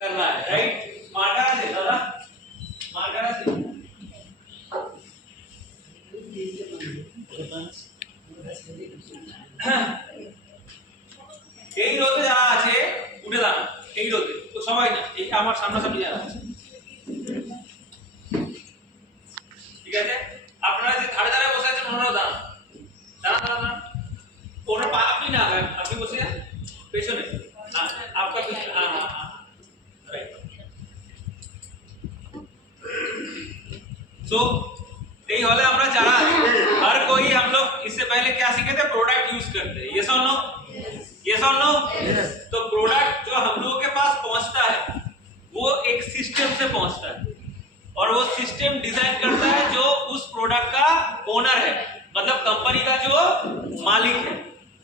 करना है, right. Smart से दादा, स्मार्ट से এই রোদে যারা আছে উঠে দাঁড়ান, এই রোদে তো সবাই না, এই আমার সামনাসামনি যারা আছে, ঠিক আছে। আপনারা যে ধারে ধারে বসে আছেন ওনারা দাঁড়ান, দাঁড়ান দাঁড়ান, ওনার পা আপনি না, আপনি বসে যান পেছনে, हाँ आपका कुछ, हाँ हाँ हाँ राइट। सो यही हॉल है हमारा जाना है, हर कोई हम लोग इससे पहले क्या सीखे थे, प्रोडक्ट यूज करते हैं, यस और नो, यस और नो। तो प्रोडक्ट जो हम लोगों के पास पहुंचता है वो एक सिस्टम से पहुंचता है और वो सिस्टम डिजाइन करता है जो उस प्रोडक्ट का ओनर है, मतलब कंपनी का जो मालिक है।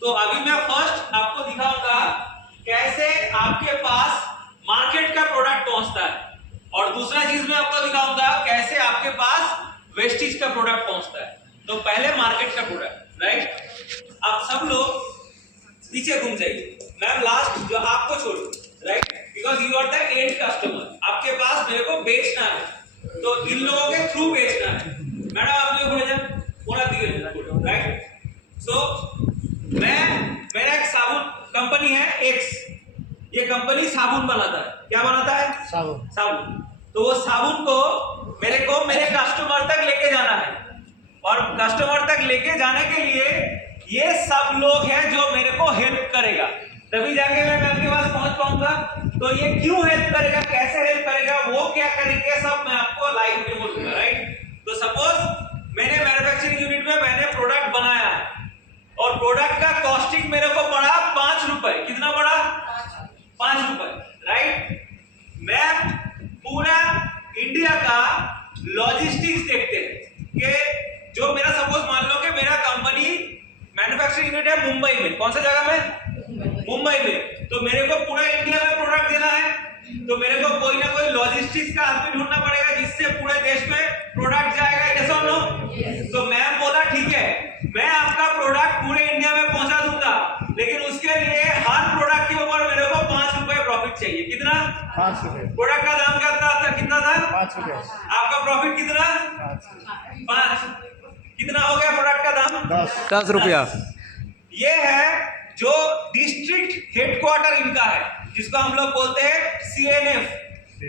तो अभी मैं फर्स्ट आपको दिखाऊंगा कैसे आपके पास मार्केट का प्रोडक्ट पहुंचता है और दूसरा चीज मैं आपको दिखाऊंगा कैसे आपके पास वेस्टेज का प्रोडक्ट पहुंचता है। तो पहले मार्केट का प्रोडक्ट, राइट। आप सब लोग पीछे घूम जाइए, मैम लास्ट जो आपको छोड़, right, because you are the end customer, आपके पास मेरे को बेचना है तो इन लोगों के थ्रू बेचना है। मैडम आप लोग बोले जब पूरा दिए, राइट। सो मेरा एक साबुन कंपनी है एक्स, ये कंपनी साबुन बनाता है, क्या बनाता है, साबुन। तो वो साबुन को मेरे कस्टमर तक लेके जाना है और कस्टमर तक लेके जाने के लिए ये सब लोग हैं जो मेरे को हेल्प करेगा, तभी जाके मैं आपके पास पहुंच पाऊंगा। तो ये क्यों हेल्प करेगा, कैसे हेल्प करेगा, वो क्या करेंगे, सब मैं आपको लाइव में बोलूंगा, राइट। तो सपोज मैंने मैन्युफैक्चरिंग यूनिट में मैंने प्रोडक्ट बनाया है और प्रोडक्ट का कॉस्टिंग मेरे को पड़ा 5 रुपए, कितना पड़ा, 5 रुपए, राइट। मैं पूरा इंडिया का लॉजिस्टिक्स देखते हैं कि जो मेरा सपोज मान लो कि मेरा कंपनी मैन्युफैक्चरिंग यूनिट है मुंबई में, कौन सा जगह में, मुंबई में। तो मेरे को पूरा इंडिया में प्रोडक्ट देना है तो मेरे को कोई ना कोई लॉजिस्टिक्स का आदमी ढूंढना पड़ेगा जिससे पूरे देश में प्रोडक्ट जाएगा, यस और नो। तो मैम बोला ठीक है मैं आपका प्रोडक्ट पूरे इंडिया में पहुंचा दूंगा, लेकिन उसके लिए हर प्रोडक्ट के ऊपर मेरे को 5 रुपए प्रॉफिट चाहिए, कितना, 5 रुपए। प्रोडक्ट का दाम कितना था, 5 रुपए। आपका प्रॉफिट कितना, 5, कितना हो गया प्रोडक्ट का दाम, 10 रुपया। ये है जो डिस्ट्रिक्ट हेडक्वार्टर इनका है, जिसको हम लोग बोलते हैं CNF।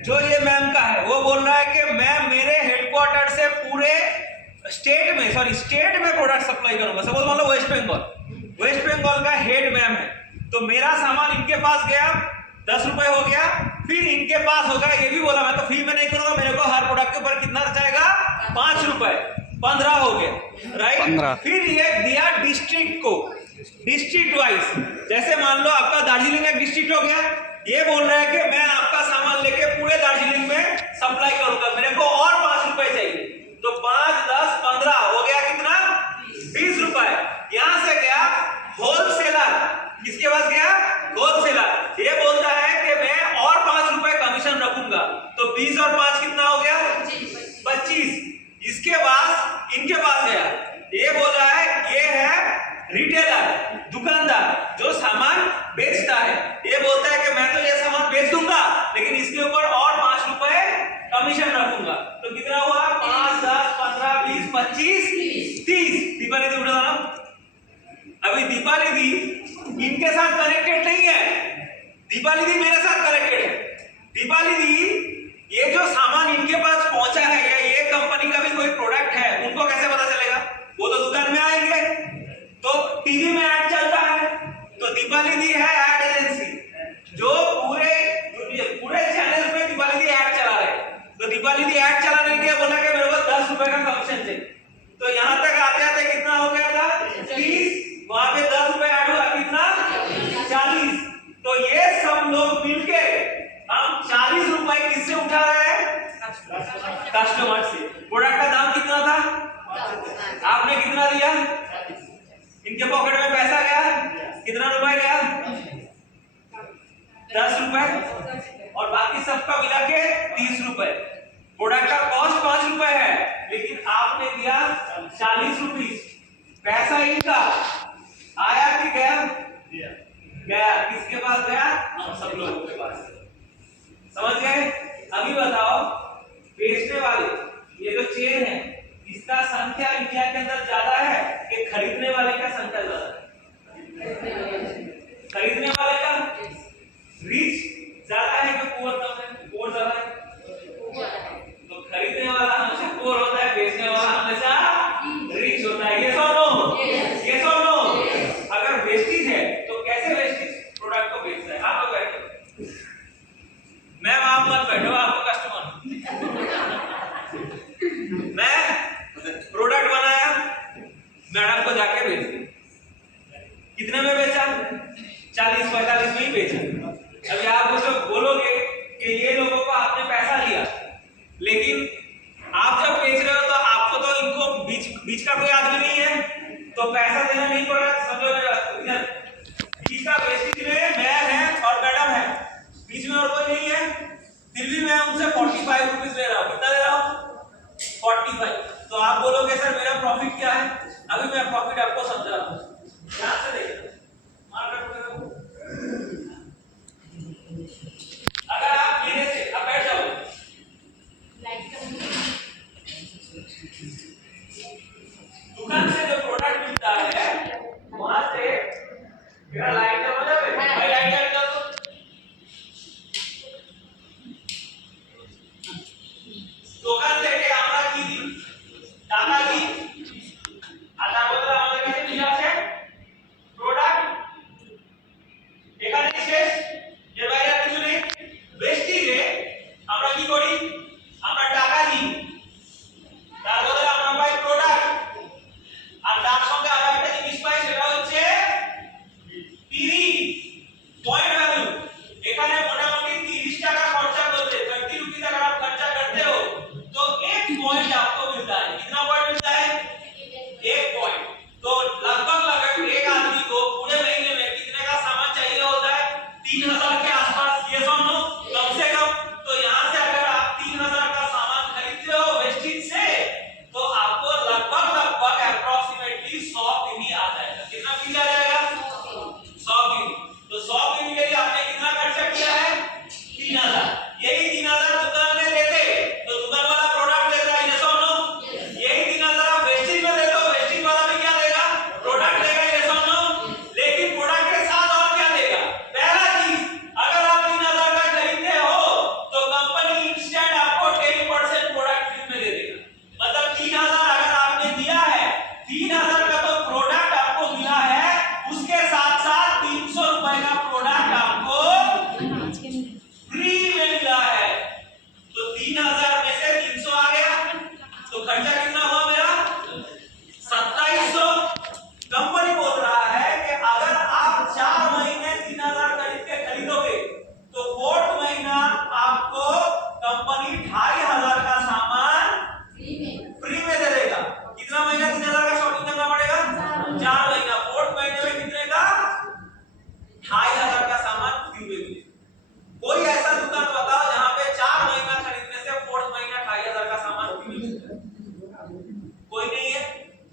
जो ये मैम का है वो बोल रहा है कि मैं मेरे हेडक्वार्टर से पूरे स्टेट में प्रोडक्ट सप्लाई करूंगा। सपोज मान लो वेस्ट बंगाल का हेड मैम है, तो मेरा सामान इनके पास गया 10 रुपए हो गया, फिर इनके पास होगा, ये भी बोला मैं तो फ्री में नहीं करूंगा, मेरे को हर प्रोडक्ट के ऊपर कितना जाएगा, 5 रुपए, 15 हो गया, राइट। फिर ये दिया डिस्ट्रिक्ट को, डिस्ट्रिक्ट वाइज, जैसे मान लो आपका दार्जिलिंग एक डिस्ट्रिक्ट हो गया, ये बोल रहा है कि मैं आपका सामान लेके पूरे दार्जिलिंग में सप्लाई करूंगा, मेरे को और 5 रुपए चाहिए, तो 5, 10, 15 हो गया कितना, 20 रुपए। यहां से गया होलसेलर, किसके पास गया, होलसेलर, ये बोलता है कि मैं और 5 रुपए कमीशन रखूंगा, तो 20 और 5 कितना हो गया, 25। इसके बाद इनके पास गया, ये बोल रहा है ये है रिटेलर, दुकानदार जो सामान बेचता है, ये बोलता है कि मैं तो ये सामान बेच दूंगा लेकिन इसके ऊपर और 5 रुपए कमीशन रखूंगा, तो कितना हुआ, 5, 10, 15, 20, 25, 30। दीपाली दी उठा ना, अभी दीपाली दी इनके साथ कनेक्टेड नहीं है, दीपाली दी मेरे साथ कनेक्टेड है। दीपाली दी ये जो सामान इनके पास पहुंचा है या ये कंपनी का भी कोई प्रोडक्ट है, उनको कैसे पता चलेगा, वो तो दुकान में आएंगे, तो टीवी में ऐड चलता है, तो दीपाली दी है ऐड एजेंसी जो पूरे चैनल पे दीपाली दी ऐड चला रहे, तो दीपाली दी ऐड चलाने के लिए बोला कि मेरे को 10 रुपए का कमीशन चाहिए, तो यहां तक आते आते कितना हो गया था, 30, वहां पे 10 रुपए ऐड हुआ, कितना, 40। तो ये सब लोग मिलके हम 40 रुपए किससे उठा रहे हैं, कस्टमर से। प्रोडक्ट का दाम कितना था, आपने कितना दिया, इनके पॉकेट में पैसा गया, कितना रुपए गया, 10 रुपए, और बाकी सबका मिला के 30 रुपए। प्रोडक्ट का कॉस्ट 5 रुपए है लेकिन आपने दिया 40 रुपीस, पैसा इनका आया कि गया, गया, किसके पास गया, हम सब लोगों के पास। समझ गए? अभी बताओ, बेचने वाले ये जो चेन है इसका संख्या इंडिया के अंदर ज्यादा है कि खरीदने वाले का संख्या ज्यादा है? खरीदने वाले का रिच ज्यादा है कि पुअर कम है? पुअर ज्यादा है। तो खरीदने वाला हमेशा पुअर होता है, बेचने वाला हमेशा रिच होता है। यस और नो? यस और नो? अगर वेस्टेज है तो कैसे वेस्टेज प्रोडक्ट को बेचता है? आप लोग बैठो, मैम आप मत बैठो, आपको कस्टमर मैं प्रोडक्ट बनाया, मैडम को जाके बेच दिया। कितने में बेचा? 40-45 में ही बेचा। अभी आप मुझे बोलोगे कि ये लोगों को आपने पैसा लिया, लेकिन आप जब बेच रहे हो तो आपको तो इनको बीच का कोई आदमी नहीं है, तो पैसा देना नहीं पड़ रहा। समझो मेरा, बीच का वेस्टेज में मैं है और मैडम है, बीच में और कोई नहीं है, फिर भी मैं उनसे 45 रुपीज ले रहा हूँ। कितना ले रहा हूँ? 45। तो आप बोलोगे सर मेरा प्रॉफिट क्या है? अभी मैं प्रॉफिट आपको समझा रहा हूँ, ध्यान से देखिए। अगर आप मेरे से अब बैठ जाओ, दुकान से जो प्रोडक्ट मिलता है वहां से मेरा लाइट हो जाए, भाई लाइट कर दो। दुकान থেকে আমরা কি দিই? টাকা দিই। আর তার বদলে আমাদের কাছে কি আছে? প্রোডাক্ট। এখানে শেষ, এর বাইরে আর কিছু নেই। ওয়েস্টেজে আমরা কি করি? আমরা টাকা দিই, তার বদলে আমরা পাই প্রোডাক্ট। আর তার সঙ্গে আরো একটা জিনিস পাই, সেটা হচ্ছে পিভি, পয়েন্ট ভ্যালু। এখানে মোটামুটি 30 টাকা খরচা করতে, 30 रुपीस अगर आप खर्चा करते हो तो 1 पॉइंट आपको मिलता है। कितना पॉइंट मिलता है? 1 पॉइंट। तो लगभग एक आदमी को पूरे महीने में कितने का सामान चाहिए होता है? 3000 के आसपास। ये सुनो, कम से कम। तो यहाँ से अगर आप 3000 का सामान खरीदते हो वेस्टेज से, तो आपको लगभग अप्रोक्सीमेटली 100 पीवी आ जाएगा। कितना पीवी आ जाएगा? 100 पीवी। तो 100 पीवी के लिए आपने कितना खर्चा किया है? 3000। यही 3000 दुकान में देते तो दुकान वाला प्रोडक्ट देता है। यस और नो? यही 3000 आप वेस्टेज में देते हो, वेस्टेज वाला भी क्या देगा? प्रोडक्ट देगा। यस और नो? लेकिन प्रोडक्ट के साथ और क्या देगा? पहला चीज, अगर आप 3000 का खरीदते हो तो कंपनी इंस्टेंट आपको 10% प्रोडक्ट फ्री में दे देगा। मतलब 3000 अगर आपने दिया है, 3000 का तो प्रोडक्ट आपको मिला है, उसके साथ साथ 300 रुपए का प्रोडक्ट आपको फ्री में मिला है। तो 3000 में से 300 आ गया, तो खर्चा कितना हुआ मेरा? 2700। कंपनी बोल रहा है कि अगर आप 4 महीने 3000 खरीद के खरीदोगे तो 4th महीना आपको कंपनी 2500 का सामान फ्री में दे देगा। कितना महीना 3000 का शॉपिंग करना पड़ेगा? 4 महीना। 4th महीने में कितने का? 2500 का सामान फ्री में मिलेगा। कोई ऐसा दुकान बताओ जहां पे 4 महीना खरीदने से 4th महीना 2500 का सामान फ्री मिलता है? कोई नहीं है।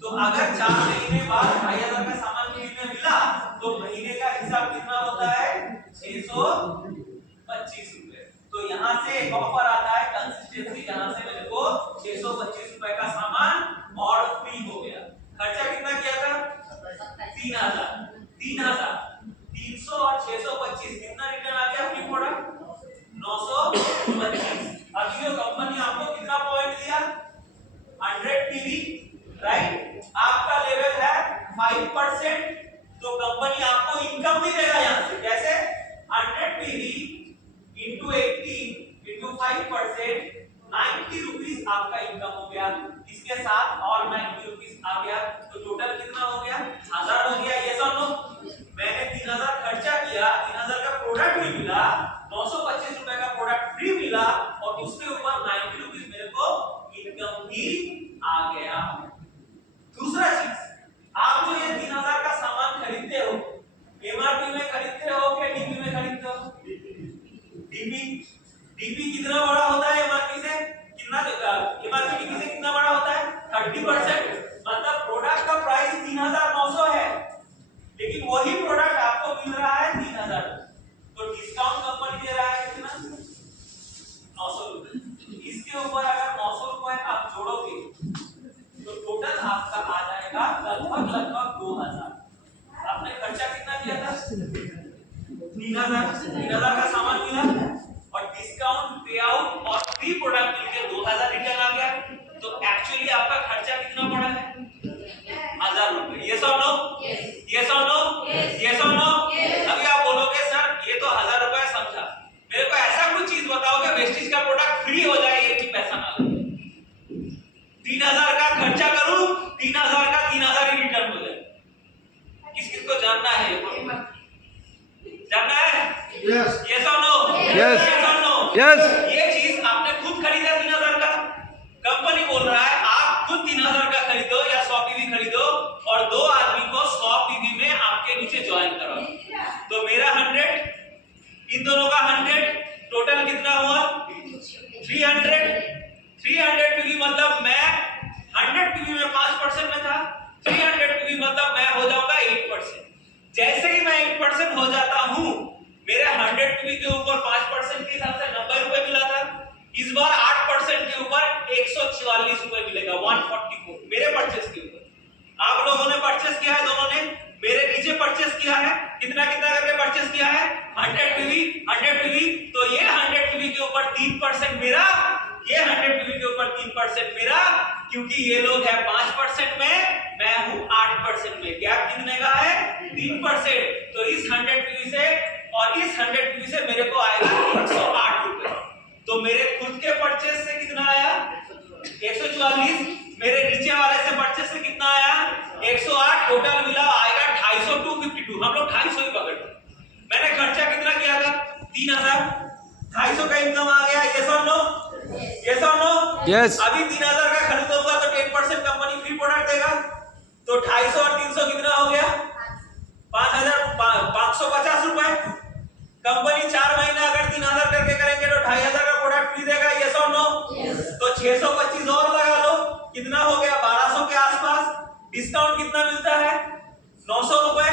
तो अगर 4 महीने बाद 2500 का सामान फ्री में मिला तो महीने का हिसाब कितना होता है? 625 रुपए। तो यहाँ से एक ऑफर आता है कंसिस्टेंसी, जहां से मेरे को 625 रुपए का सामान और फ्री हो गया। खर्चा कितना किया था? 3000। 300 और 625 कितना रिटर्न आ गया? Free product 925। अभी जो कंपनी आपको कितना पॉइंट दिया? 100 पीवी, राइट? आपका लेवल है 5%, तो कंपनी आपको इनकम भी देगा यहां से। कैसे? 100 पीवी into 18 into 5%, 90 रुपीस आपका इनकम हो गया। इसके साथ और 90 रुपीस आ गया, तो टोटल कितना हो गया? 1000 हो गया। ये सब लोग, मैंने 3000 खर्चा किया, 3000 का प्रोडक्ट भी मिला, 925 रुपए का प्रोडक्ट फ्री मिला, और उसके ऊपर 90 रुपीस मेरे को इनकम भी आ गया। दूसरा चीज, आप जो ये 3000 का सामान खरीदते हो, एमआरपी में खरीदते हो कि डीपी में खरीदते हो? डीपी कितना बड़ा होता है एमआरपी से? कितना एमआरपी डीपी से कितना बड़ा होता है? 30%। मतलब प्रोडक्ट का प्राइस 3900 है, लेकिन वही प्रोडक्ट आपको मिल रहा है 3000। तो डिस्काउंट कंपनी दे रहा है कितना? यस ये चीज आपने खुद खरीदा 3000 का, कंपनी बोल रहा है आप खुद 3000 का खरीदो या 100 पीवी खरीदो और 2 आदमी को 100 पीवी में आपके नीचे ज्वाइन कराओ। तो मेरा 100, इन दोनों का 100, टोटल कितना हुआ 300 पीवी। मतलब मैं 100 पीवी में 5% में था, 300 पीवी मतलब मैं हो जाऊंगा 8%। जैसे ही मैं 8% हो जाता हूं, मेरे 100 पीवी के ऊपर 5% के हिसाब से 90 रुपए मिला था, इस बार 8% के ऊपर 144 रुपए मिलेगा, 144 मेरे परचेस के ऊपर। आप लोगों ने परचेस किया है, दोनों ने मेरे नीचे परचेस किया है, कितना कितना करके परचेस किया है 100 पीवी। तो ये 100 पीवी के ऊपर 3% मेरा, ये 100 पीवी के ऊपर 3% मेरा, क्योंकि ये लोग है 5% में, मैं हूं 8% में। गैप कितने का है 3%। तो इस 100 पीवी से और इस 100 पीवी से मेरे को आएगा 108 रुपए। तो मेरे खुद के परचेस से कितना आया 144, मेरे नीचे वाले से परचेस से कितना आया 108, टोटल मिला आएगा 250 252। हम लोग 250 ही पकड़ते। मैंने खर्चा कितना किया था 3000, 250 का इनकम आ गया। यस और नो, यस और नो, यस अभी 3000 का खरीदूंगा तो 10% कंपनी फ्री प्रोडक्ट देगा। तो 250 और 300 कितना हो गया 5550 रुपए। कंपनी 4 महीना अगर 3000 करके करेंगे तो 2500 का प्रोडक्ट फ्री देगा। यस और नो, तो 625 और लगा लो, कितना हो गया 1200 के आसपास। डिस्काउंट कितना मिलता है 900 रुपए,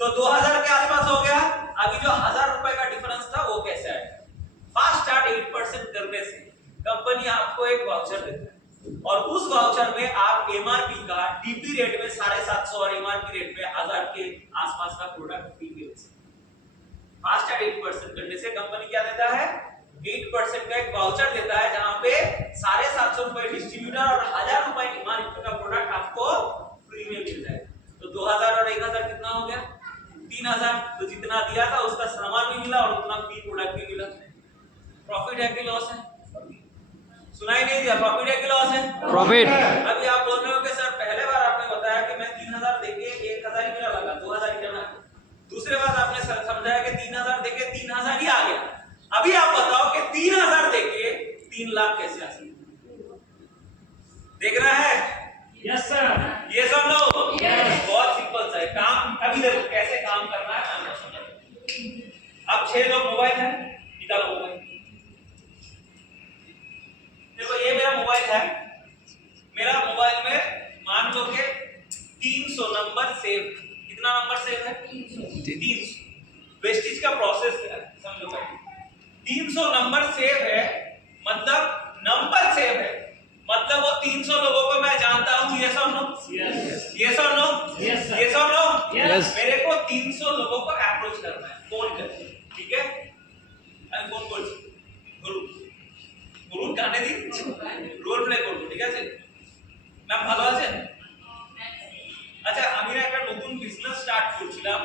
तो 2000 के आसपास हो गया। अभी जो 1000 रुपए का डिफरेंस था वो कैसे आया, फास्ट स्टार्ट 8% करने से कंपनी आपको एक वाउचर देता है और उस वाउचर में आप एमआरपी का डीपी रेट में 750 और एमआरपी रेट में 1000 के आसपास का प्रोडक्ट फ्री दे सकते। फास्ट स्टार्ट 8% करने से कंपनी क्या देता है 8% का एक वाउचर देता है, जहां पे 750 रुपए डिस्ट्रीब्यूटर और 1000 रुपए एमआरपी का प्रोडक्ट आपको फ्री में मिल जाएगा। तो 2000 और 1000 कितना हो गया 3000। तो जितना दिया था उसका सामान भी मिला और उतना फ्री प्रोडक्ट भी मिला। प्रॉफिट है कि लॉस है, सुनाई नहीं दिया, प्रॉफिट है कि लॉस है, प्रॉफिट। अभी आप बोल रहे हो कि सर पहले बार आपने बताया कि मैं 3000 देके 1000 ही मेरा लगा, 2000 रिटर्न आ गया। दूसरे बार आपने समझाया कि 3000 देके 3000 ही आ गया। अभी आप बताओ कि 3000 देके 3 लाख कैसे आ सकते, देख रहा है? यस सर, ये सब नो, बहुत सिंपल सा है काम। अभी देखो कैसे काम करना है, मैं समझा। अब 6 लोग मोबाइल है, निकालो मोबाइल। देखो ये मेरा मोबाइल है, मेरा मोबाइल में मान लो कि 300 नंबर सेव, कितना नंबर सेव है 300। वेस्टेज का प्रोसेस क्या है समझो भाई, 300 नंबर सेव है, मतलब नंबर सेव है, मतलब वो 300 लोगों को मैं जानता हूं। यस और नो, यस और नो, यस और नो, मेरे को 300 लोगों को अप्रोच करना है फोन करके, ठीक है? আমি ফোন করছি, বলুন বলুন, কানে দিন, রোল প্লে করব, ঠিক আছে? ম্যাম ভালো আছেন? আচ্ছা, আমি না একটা নতুন বিজনেস স্টার্ট করছিলাম,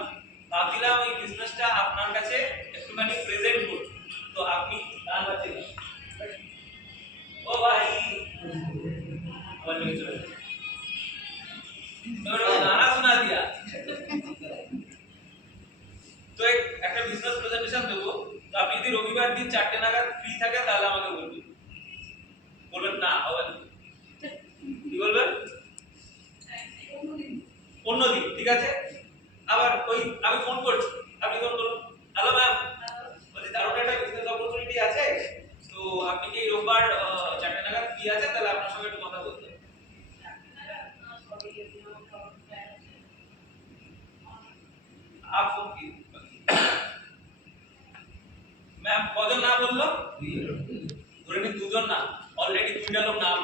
ভাবছিলাম এই বিজনেসটা আপনার কাছে একটুখানি প্রেজেন্ট করব, তো আপনি গান বাজাতে ও ভাই और नहीं चल तो गाना सुना दिया। তো একটা বিজনেস প্রেজেন্টেশন দেব, তো আপনি যদি রবিবার দিন 4টে নাগাদ ফ্রি থাকেন তাহলে আমাকে বলবেন। বলবেন না হবে না, কি বলবেন অন্য দিন, ঠিক আছে? আবার ওই আমি ফোন করছি, আপনি ফোন করুন, হ্যালো ম্যাম, বলছি দারুণ একটা বিজনেস অপরচুনিটি আছে, তো আপনি কি রোববার 4টে নাগাদ ফ্রি আছেন, তাহলে আপনার সঙ্গে একটু কথা বলতে। आप फोन की मैम কজন না বললো, ধরে নি দুজন না, অলরেডি 2টা লোক নাম